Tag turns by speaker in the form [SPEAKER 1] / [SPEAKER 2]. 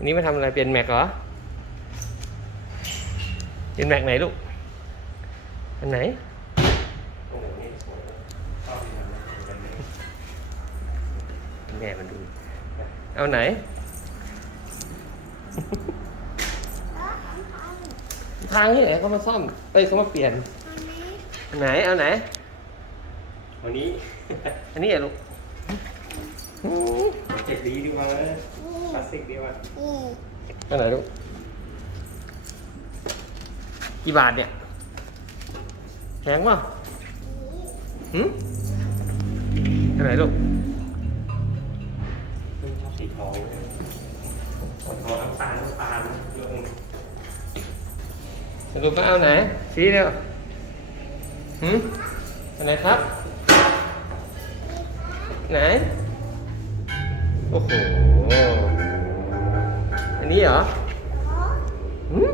[SPEAKER 1] วันนี้มาทำอะไรเปลี่ยนแม็กเหรอเปลี่ยนแม็กไหนลูก อันไหน
[SPEAKER 2] โอ้โหนี่สวยชอบดีนะเป็นเมฆ
[SPEAKER 1] แม่มันดู เอาไหน ทางนี่ไหนเขามาซ่อมไปเขามาเปลี่ยน อันไหน เอาไหน
[SPEAKER 2] วันนี้
[SPEAKER 1] อันนี้เหรอลูกอืม
[SPEAKER 2] เจ็ดดีดีกว่านะคลาสสิกดีกว่า
[SPEAKER 1] อันไหนลูกกี่บาทเนี่ยแพงป่ะหืมอันไหนลูก
[SPEAKER 2] เพิ่งชอบสีทองทองน้ำตาลน้ำตาลลง
[SPEAKER 1] สรุปว่าเอาไหนชี้เร็วหืมอันไหนครับ ไหน โอ้โห อันนี้เหรอ
[SPEAKER 2] อืม